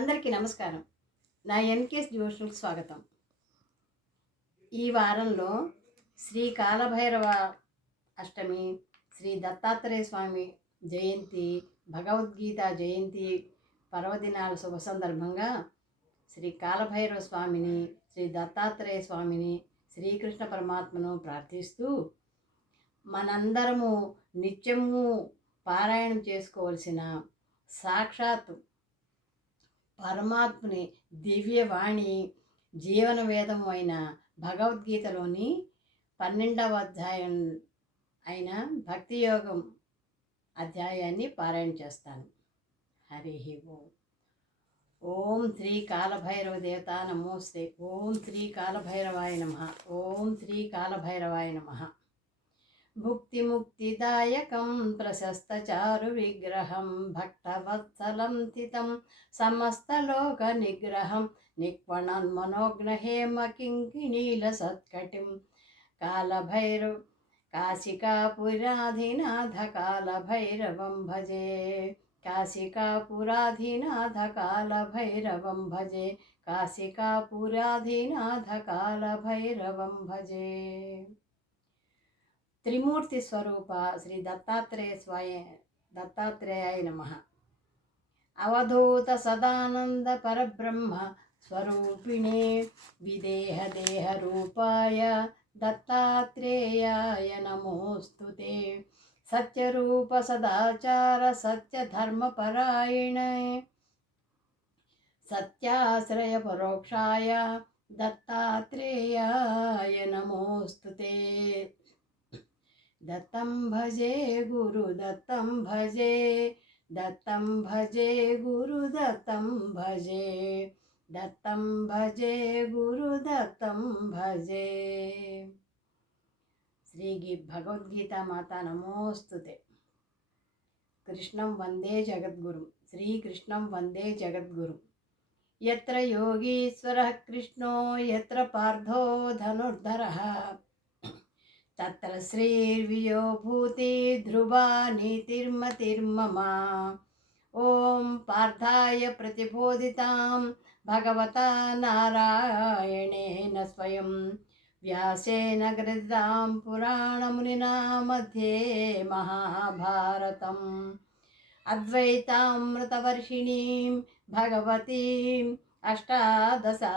అందరికీ నమస్కారం. నా ఎన్‌కేఎస్ డివోషనల్‌కి స్వాగతం. ఈ వారంలో శ్రీ కాలభైరవ అష్టమి, శ్రీ దత్తాత్రేయ స్వామి జయంతి, భగవద్గీత జయంతి పర్వదినాల శుభ సందర్భంగా శ్రీ కాలభైరవ స్వామిని, శ్రీ దత్తాత్రేయ స్వామిని, శ్రీకృష్ణ పరమాత్మను ప్రార్థిస్తూ మనందరము నిత్యము పారాయణం చేసుకోవలసిన సాక్షాత్ పరమాత్ముని దివ్యవాణి జీవన వేదము అయిన భగవద్గీతలోని 12వ అధ్యాయం అయిన భక్తి యోగం అధ్యాయాన్ని పారాయణ చేస్తాను. హరి ఓం. ఓం శ్రీ కాలభైరవ దేవత నమోస్తే. ఓం శ్రీ కాలభైరవాయ నమః. ఓం శ్రీ కాలభైరవాయ నమః. భుక్తిముక్తిదాయకం ప్రశస్తచారు విగ్రహం భక్తవత్సలం స్థితం సమస్తలోక నిగ్రహం నిక్వణన్మనోగ్నహేమ కింకిణీల సత్కటిం కాలభైరవ కాశికాపురాధినాథ కాలభైరవం భజే. కాశికాపురాధినాథ కాలభైరవం భజే. కాశికాపురాధినాథ కాలభైరవం భజే. త్రిమూర్తి స్వరూప శ్రీ దత్తాత్రేయాయ నమః. అవధూత సదానంద పరబ్రహ్మ స్వరూపిణే విదేహ దేహ రూపాయ దత్తాత్రేయాయ నమోస్తుతే. సత్యరూప సదాచార సత్యధర్మపరాయణే సత్యాశ్రయ పరోక్షాయ దత్తాత్రేయాయ నమోస్తుతే. దత్తం భజే గురు దత్తం భజే. దత్తం భజే గురు దత్తం భజే. దత్తం భజే గురు దత్తం భజే. శ్రీ భగవద్గీత మాత నమోస్తుతే. కృష్ణం వందే జగద్గురు. శ్రీకృష్ణం వందే జగద్గురు. యత్ర యోగీశ్వరః కృష్ణో యత్ర పార్థో ధనుర్ధరః తత్ర శ్రీర్వియో భూతి ధ్రువా నీతిర్మతిర్మమ. ఓం పార్థాయ ప్రతిబోధితాం భగవతా నారాయణేన స్వయం వ్యాసేన గ్రథితాం పురాణమునినా మధ్యే మహాభారతం. అద్వైతామృతవర్షిణీం భగవతీం అష్టాదశాధ్యాయనీం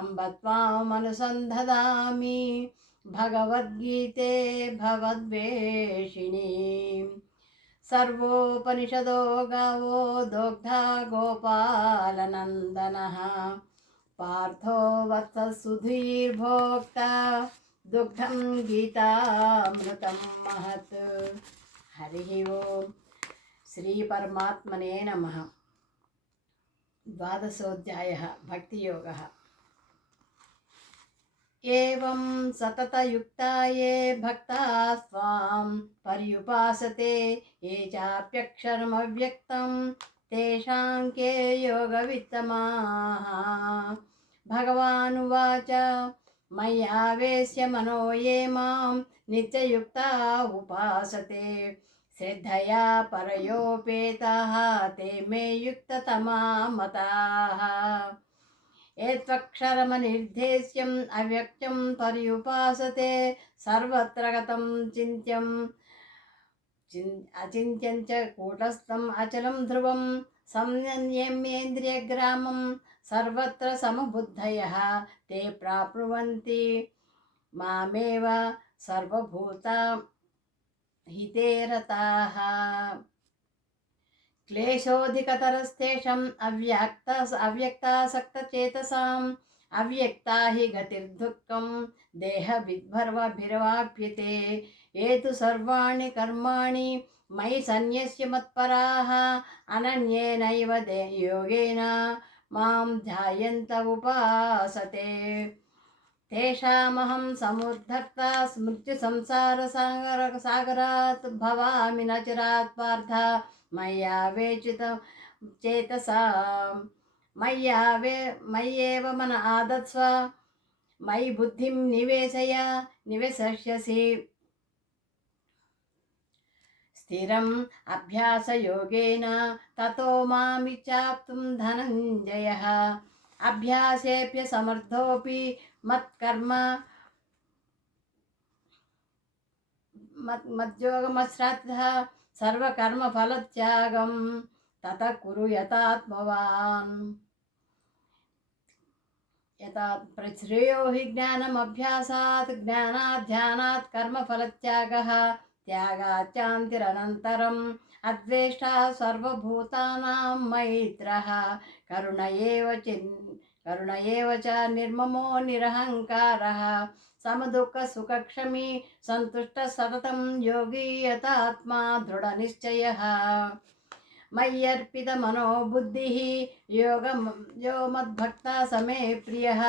అంబ త్వామనుసంధదామి భగవద్గీతే భవద్వేషిణీం. సర్వోపనిషదో గావో దోగ్ధా గోపాలనందనః పార్థో వత్స సుధీర్భోక్తా దుగ్ధం గీతామృతం మహత్. హరి ఓం. శ్రీ పరమాత్మనే నమః. ద్వాదశోధ్యాయః భక్తియోగः. ఏవం సతతయుక్తా యే భక్తాః స్వాం పర్యుపాసతే ఏ చాప్యక్షరమవ్యక్తం తేషాం కే యోగవిత్తమాః. భగవానువాచ మయ్యావేశ్య మనో ఏ మాం నిత్యయుక్తా ఉపాసతే శ్రద్ధయా పరయోపేతాః తే మే యుక్తతమా మతాః. ఏత్వక్షరమనిర్దేశ్యం అవ్యక్తం పర్యుపాసతే సర్వత్ర గతం చింత్యం అచింత్యం చ కూటస్థం అచలం ధ్రువం సంయమ్యేంద్రియగ్రామం సర్వత్ర సమబుద్ధయః తే ప్రాప్నువంతి మామేవ సర్వభూత హితే రతాః. క్లేశోధికతరస్తేషాం అవ్యక్తాసక్తచేతసాం అవ్యక్తా హి గతిర్దుఃఖం దేహవిద్భర్వభిర్వాప్యతే. ఏ తు సర్వాణి కర్మాణి మయి సన్యస్య మత్పరాః అనన్యేనైవ యోగేన మాం ధ్యాయంత ఉపాసతే తేషామహం సముద్ధర్త మృత్యు సంసార సాగరాత్ భవామి నచిరాత్ పార్థ మయ్యావేచిత చేతసాం. మయ్యేవ మన ఆదత్స్వ మయి బుద్ధిం నివేశయ నివేశస్యసి. స్థిరం అభ్యాసయోగేన తతో మామిచ్చాప్తుం ధనంజయః అభ్యాసేప్య సమర్థోపి మత్కర్మ మద్యోగమశ్రద్ధः సర్వకర్మఫలత్యాగం తతః కురు యతాత్మవాన్ యథా శ్రేయో హి జ్ఞానమభ్యాసాత్ జ్ఞానాత్ ధ్యానాత్ కర్మఫలత్యాగः త్యాగాచ్చాంతిరనంతరం అద్వేష్టः సర్వభూతానాం మైత్రः కరుణ ఏవ చ నిర్మమో నిరహంకారः సమదుఃఖసుఖక్షమీ సంతుష్టः సతతం యోగి యతాత్మా దృఢనిశ్చయः మయ్యర్పితమనోబుద్ధిः यो मद्भक्ता समे प्रियः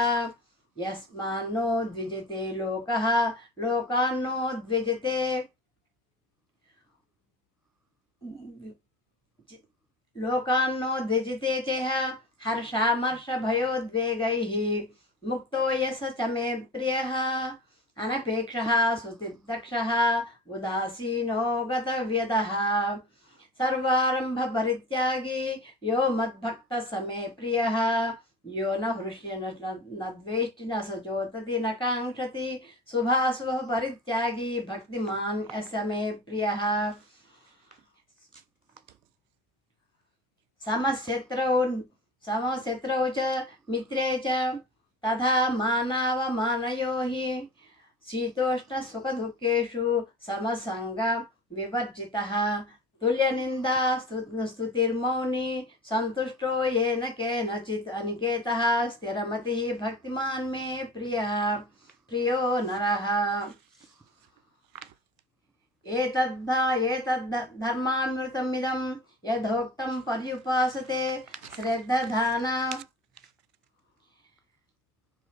यस्मान्नो द्विजते लोकः लोकान्नो द्विजते चेह हर्षामर्षभयोद्वेगैः मुक्तो यस च मे प्रियः अनपेक्षः सुतिर्दक्षः उदासीनो गतव्यदः सर्वारंभ परित्यागी यो मद्भक्तः समे प्रियः यो न हृष्य न द्वेष्टि न सचोतति न कांक्षति शुभाशुभ परित्यागी भक्तिमान् यस्य मे प्रियः समशत्रौ च मित्रे च तथा मानावमानयो हि शीतोष्ण सुखदुःखेषु समसंग विवर्जितः तुल्यनिंदा स्तुतिर्मौनी संतुष्टो येन केनचित् अनिकेतः स्थिरमतिः भक्तिमान् मे प्रियो नरः एतद्धर्मामृतमिदं यथोक्तं पर्युपासते श्रद्धाना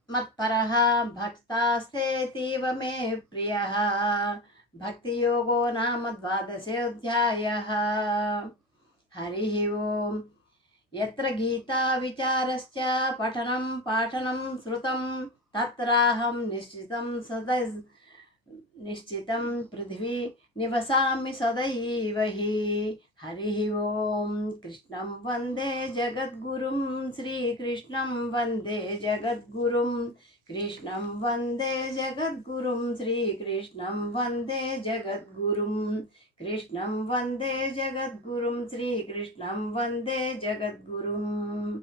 मत्परः भक्तास्तेतीव मे प्रियः भक्तियोगो नाम 12 हरिः ओम यत्र गीता विचारश्च पठनं पाठनं श्रुतं तत्राहं निश्चितं पृथ्वी निवसामि सदैव हि हरिः ओम कृष्णं वन्दे जगद्गुरुं श्रीकृष्णं वन्दे जगद्गुरुं कृष्णं वन्दे जगद्गुरुं श्रीकृष्णं वन्दे जगद्गुरुं कृष्णं वन्दे जगद्गुरुं श्रीकृष्णं वन्दे जगद्गुरुम्।